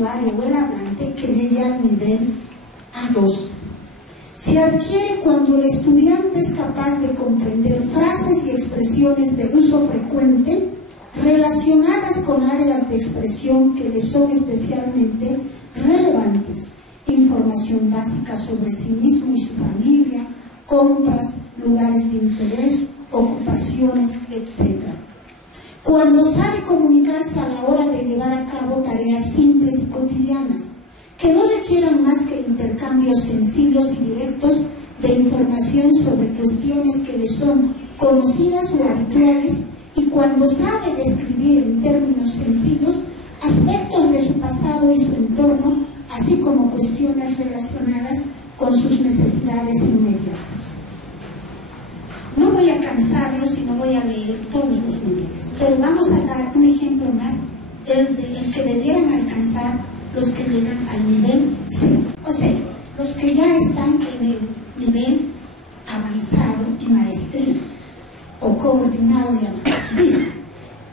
usuario o el hablante que llegue al nivel A2. Se adquiere cuando el estudiante es capaz de comprender frases y expresiones de uso frecuente relacionadas con áreas de expresión que le son especialmente relevantes, información básica sobre sí mismo y su familia, compras, lugares de interés, ocupaciones, etc. Cuando sabe comunicarse a la hora de llevar a cabo tareas simples y cotidianas, que no requieran más que intercambios sencillos y directos de información sobre cuestiones que le son conocidas o habituales, y cuando sabe describir en términos sencillos aspectos de su pasado y su entorno, así como cuestiones relacionadas con sus necesidades inmediatas. No voy a cansarlos y no voy a leer todos los niveles, pero vamos a dar un ejemplo más, el que debieran alcanzar los que llegan al nivel C, o sea, los que ya están en el nivel avanzado y maestría, o coordinado ya. Dice,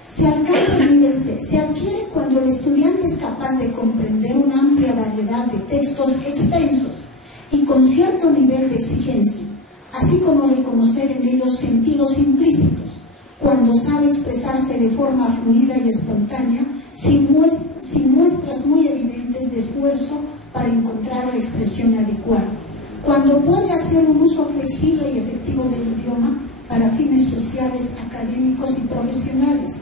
se alcanza el nivel C, se adquiere cuando el estudiante es capaz de comprender una amplia variedad de textos extensos y con cierto nivel de exigencia, así como de conocer en ellos sentidos implícitos, cuando sabe expresarse de forma fluida y espontánea, sin muestras muy evidentes de esfuerzo para encontrar la expresión adecuada, cuando puede hacer un uso flexible y efectivo del idioma para fines sociales, académicos y profesionales,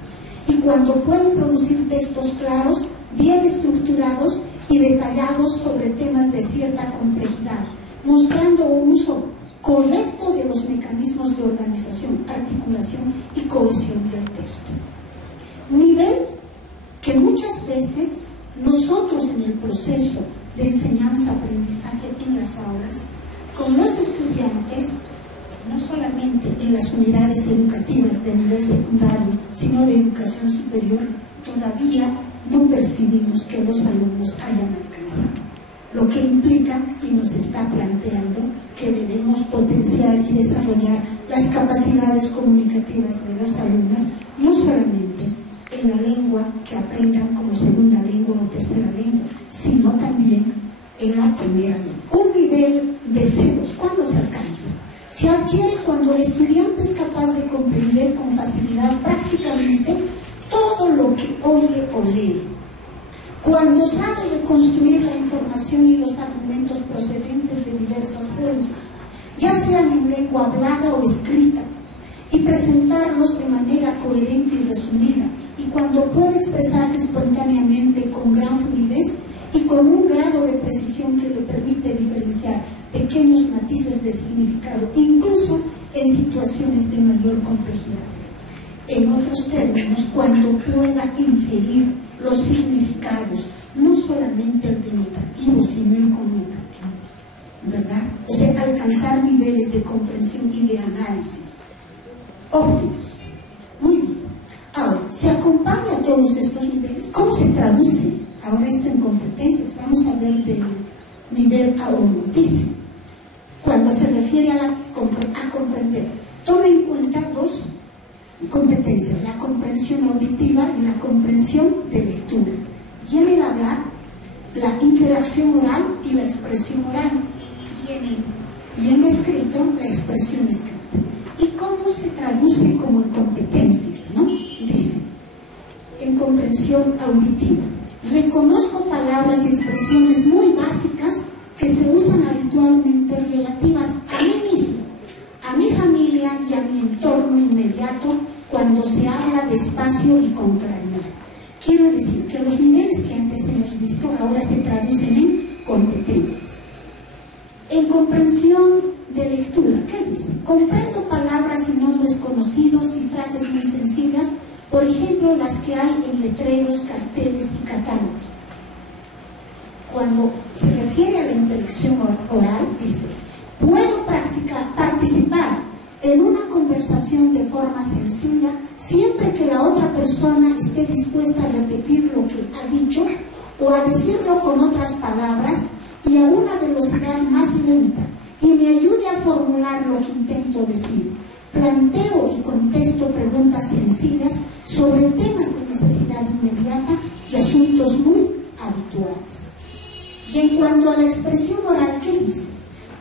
y cuando puede producir textos claros, bien estructurados y detallados sobre temas de cierta complejidad, mostrando un uso correcto de los mecanismos de organización, articulación y cohesión del texto. Nivel que muchas veces nosotros en el proceso de enseñanza-aprendizaje en las aulas, con los estudiantes, no solamente en las unidades educativas de nivel secundario, sino de educación superior, todavía no percibimos que los alumnos hayan alcanzado. Lo que implica y nos está planteando que debemos potenciar y desarrollar las capacidades comunicativas de los alumnos, no solamente en la lengua que aprendan como segunda lengua o tercera lengua, sino también en la primera lengua. Un nivel de C2, ¿cuándo se alcanza? Se adquiere cuando el estudiante es capaz de comprender con facilidad prácticamente todo lo que oye o lee, cuando sabe reconstruir la información y los argumentos procedentes de diversas fuentes, ya sean en lengua hablada o escrita, y presentarlos de manera coherente y resumida, y cuando puede expresarse espontáneamente con gran fluidez y con un grado de precisión que le permite diferenciar pequeños matices de significado, incluso en situaciones de mayor complejidad. En otros términos, cuando pueda inferir los significados, no solamente el denotativo, sino el connotativo, ¿verdad? O sea, alcanzar niveles de comprensión y de análisis óptimos. Muy bien. Ahora, se acompaña a todos estos niveles. ¿Cómo se traduce ahora esto en competencias? Vamos a ver del nivel A1. Dice, cuando se refiere a comprender, toma en cuenta dos competencias, la comprensión auditiva y la comprensión de lectura. Y en el hablar, la interacción oral y la expresión oral. Y en el escrito, la expresión escrita. ¿Y cómo se traduce como en competencias? ¿No? Dice, en comprensión auditiva, reconozco palabras y expresiones muy básicas que se usan habitualmente relativas a mí mismo, a mi familia y a mi entorno inmediato cuando se habla despacio y con claridad. Quiero decir que los niveles que antes hemos visto ahora se traducen en competencias. En comprensión de lectura, ¿qué dice? Comprendo palabras y nombres conocidos y frases muy sencillas, por ejemplo, las que hay en letreros, carteles y catálogos. Cuando se refiere a la interacción oral, dice, puedo participar en una conversación de forma sencilla siempre que la otra persona esté dispuesta a repetir lo que ha dicho o a decirlo con otras palabras y a una velocidad más lenta y me ayude a formular lo que intento decir. Planteo y contesto preguntas sencillas sobre temas de necesidad inmediata y asuntos muy habituales. Y en cuanto a la expresión oral, ¿qué dice?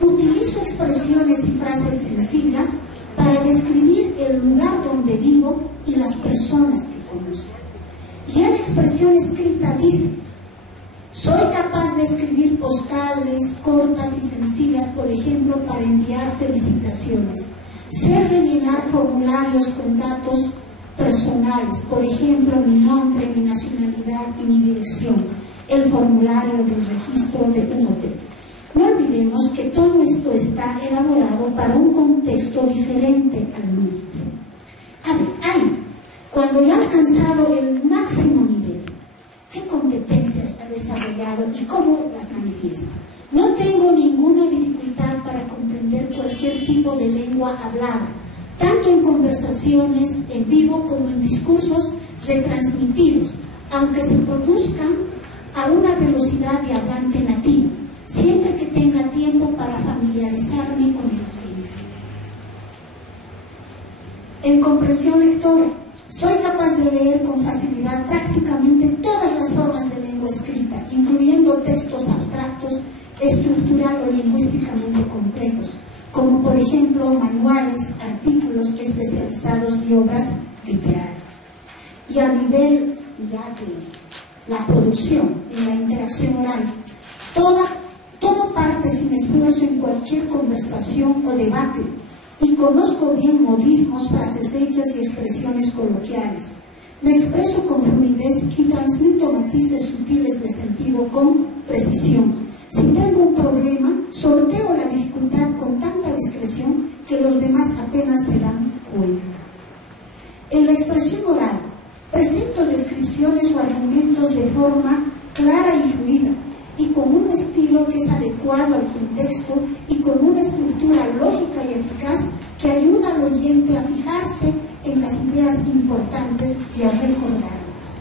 Utilizo expresiones y frases sencillas para describir el lugar donde vivo y las personas que conozco. Y en la expresión escrita dice: soy capaz de escribir postales cortas y sencillas, por ejemplo, para enviar felicitaciones. Sé rellenar formularios con datos personales, por ejemplo, mi nombre, mi nacionalidad y mi dirección, el formulario del registro de un hotel. No olvidemos que todo esto está elaborado para un contexto diferente al nuestro. A ver, ahí, cuando ya ha alcanzado el máximo nivel, ¿qué competencias ha desarrollado y cómo las manifiesta? No tengo ninguna dificultad para comprender cualquier tipo de lengua hablada, tanto en conversaciones en vivo como en discursos retransmitidos, aunque se produzcan a una velocidad de hablante nativo, siempre que tenga tiempo para familiarizarme con el acento. En comprensión lectora, soy capaz de leer con facilidad prácticamente todas las formas de lengua escrita, incluyendo textos abstractos, estructural o lingüísticamente complejos, como por ejemplo manuales, artículos especializados y obras literarias. Y a nivel ya de la producción y la interacción oral, tomo parte sin esfuerzo en cualquier conversación o debate, y conozco bien modismos, frases hechas y expresiones coloquiales. Me expreso con fluidez y transmito matices sutiles de sentido con precisión. Si tengo un problema, sorteo la dificultad con tanta discreción que los demás apenas se dan cuenta. En la expresión oral, presento descripciones o argumentos de forma clara y fluida, y con un estilo que es adecuado al contexto y con una estructura lógica y eficaz que ayuda al oyente a fijarse en las ideas importantes y a recordarlas.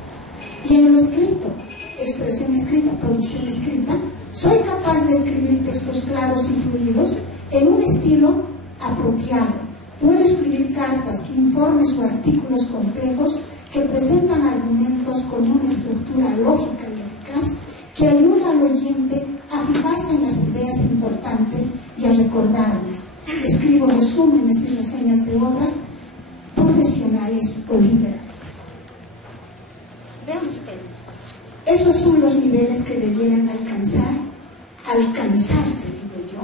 Y en lo escrito, expresión escrita, producción escrita, soy capaz de escribir textos claros y fluidos en un estilo apropiado. Puedo escribir cartas, informes o artículos complejos que presentan argumentos con una estructura lógica y eficaz que ayuda al oyente a fijarse en las ideas importantes y a recordarlas. Escribo resúmenes y reseñas de obras profesionales o literarias. Vean ustedes, esos son los niveles que debieran alcanzarse, digo yo,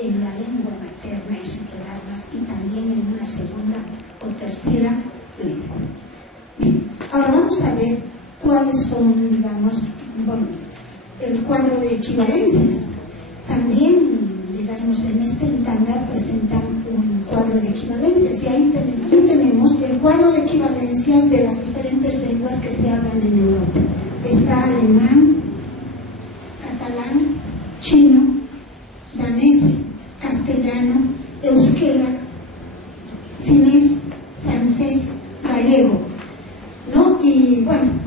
en la lengua materna y superarlas, y también en una segunda o tercera lengua. Bien, ahora vamos a ver cuáles son, digamos, bueno, el cuadro de equivalencias. También, digamos, en este estándar presentan un cuadro de equivalencias, y ahí tenemos el cuadro de equivalencias de las diferentes lenguas que se hablan en Europa. Está alemán, catalán, chino, danés, castellano, euskera, finés, francés, gallego, ¿no? Y bueno,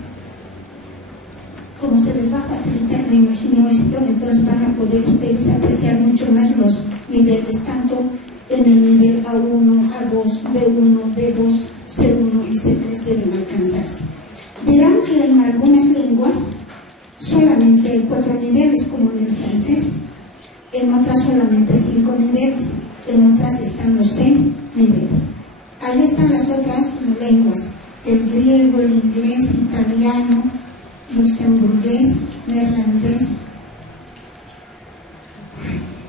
como se les va a facilitar, me imagino esto, entonces van a poder ustedes apreciar mucho más los niveles, tanto en el nivel A1, A2, B1, B2, C1 y C3 deben alcanzarse. Verán que en algunas lenguas solamente hay 4 niveles, como en el francés, en otras solamente 5 niveles, en otras están los 6 niveles. Ahí están las otras lenguas, el griego, el inglés, italiano, luxemburgués, neerlandés,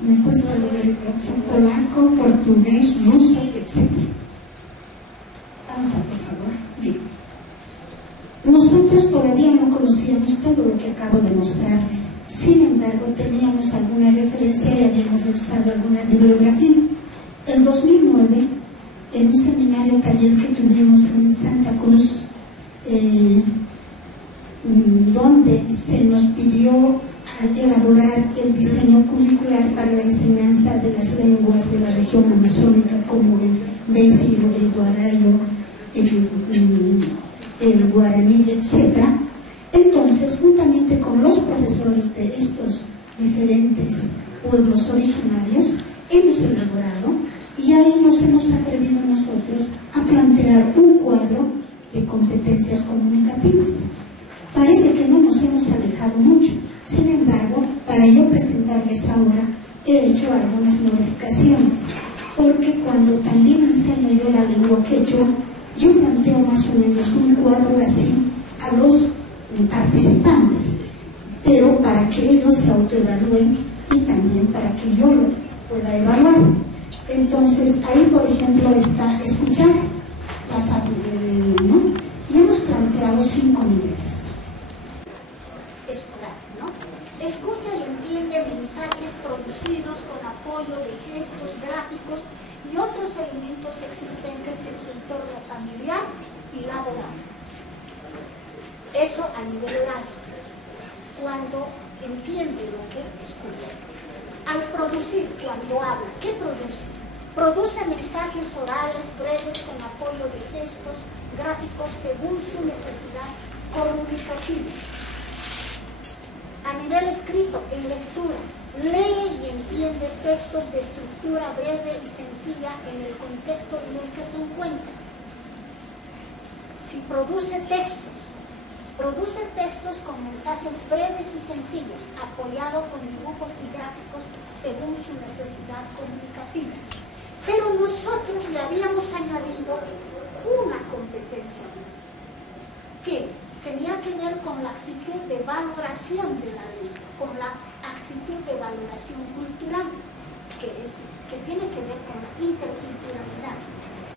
me cuesta leer polaco, portugués, ruso, etc. Anda, por favor. Bien. Nosotros todavía no conocíamos todo lo que acabo de mostrarles. Sin embargo, teníamos alguna referencia y habíamos revisado alguna bibliografía. En 2009, en un seminario taller que tuvimos en Santa Cruz, donde se nos pidió elaborar el diseño curricular para la enseñanza de las lenguas de la región amazónica, como el besi, el guarayo, el guaraní, etc. Entonces, juntamente con los profesores de estos diferentes pueblos originarios, hemos elaborado, y ahí nos hemos atrevido nosotros a plantear un cuadro de competencias comunicativas. Parece que no nos hemos alejado mucho, para yo presentarles ahora, he hecho algunas modificaciones, porque cuando también enseño yo la lengua quechua, yo planteo más o menos un cuadro así a los participantes, pero para que ellos se autoevalúen y también para que yo lo pueda evaluar. Entonces, ahí por ejemplo está escuchar, ¿no? Y hemos planteado 5 niveles. Escuchar, ¿no? Escucha y entiende mensajes producidos con apoyo de gestos, gráficos y otros elementos existentes en su entorno familiar y laboral. Eso a nivel oral, cuando entiende lo que escucha. Al producir, cuando habla, ¿qué produce? Produce mensajes orales breves con apoyo de gestos, gráficos según su necesidad comunicativa. A nivel escrito, en lectura, lee y entiende textos de estructura breve y sencilla en el contexto en el que se encuentra. Si produce textos con mensajes breves y sencillos, apoyado con dibujos y gráficos según su necesidad comunicativa. Pero nosotros le habíamos añadido una competencia más, que tenía que ver con la actitud de valoración de la lengua, con la actitud de valoración cultural, que tiene que ver con la interculturalidad,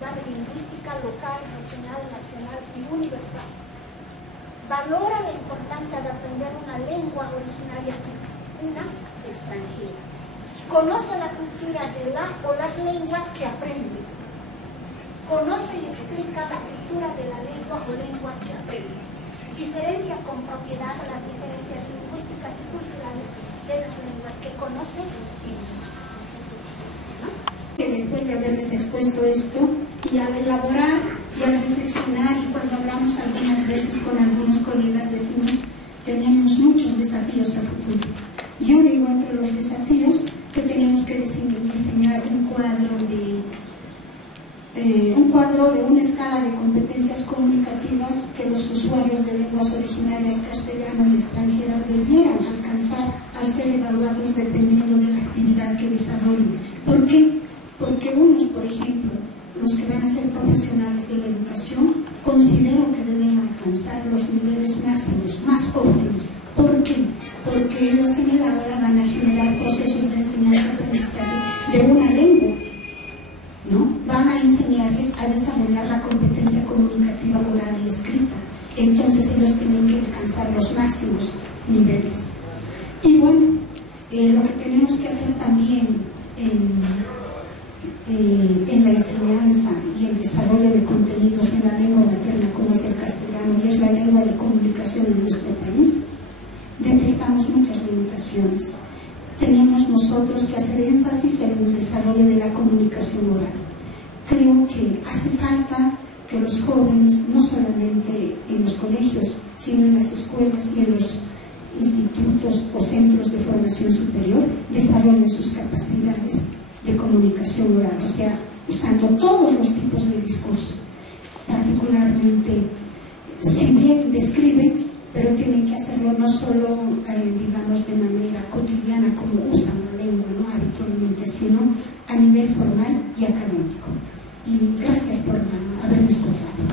la lingüística local, regional, nacional y universal. Valora la importancia de aprender una lengua originaria y una extranjera. Conoce la cultura de la o las lenguas que aprende. Conoce y explica la cultura de la lengua o lenguas que aprende. Diferencia con propiedad las diferencias lingüísticas y culturales de las lenguas que conoce y usa. Después de haberles expuesto esto, y al elaborar y al reflexionar, y cuando hablamos algunas veces con algunos colegas decimos, tenemos muchos desafíos a futuro. Yo digo entre los desafíos que tenemos que diseñar un cuadro de una escala de competencias comunicativas que los usuarios de lenguas originarias castellano y extranjera debieran alcanzar al ser evaluados dependiendo de la actividad que desarrollen. ¿Por qué? Porque unos, por ejemplo, los que van a ser profesionales de la educación, considero que deben alcanzar los niveles máximos, más óptimos. ¿Por qué? Porque ellos en el aula van a generar procesos de enseñanza-aprendizaje de una lengua, ¿no? Van a enseñarles a desarrollar la competencia comunicativa oral y escrita. Entonces ellos tienen que alcanzar los máximos niveles. Y bueno, lo que tenemos que hacer también en la enseñanza y el desarrollo de contenidos en la lengua materna, como es el castellano y es la lengua de comunicación en nuestro país, detectamos muchas limitaciones. Tenemos nosotros que hacer énfasis en el desarrollo de la comunicación oral. Creo que hace falta que los jóvenes, no solamente en los colegios, sino en las escuelas y en los institutos o centros de formación superior, desarrollen sus capacidades de comunicación oral, o sea, usando todos los tipos de discurso, particularmente, si bien describen, pero tienen que hacerlo no solo, digamos, de manera cotidiana como usan la lengua, ¿no?, habitualmente, sino a nivel formal y académico. Y gracias por haberme escuchado.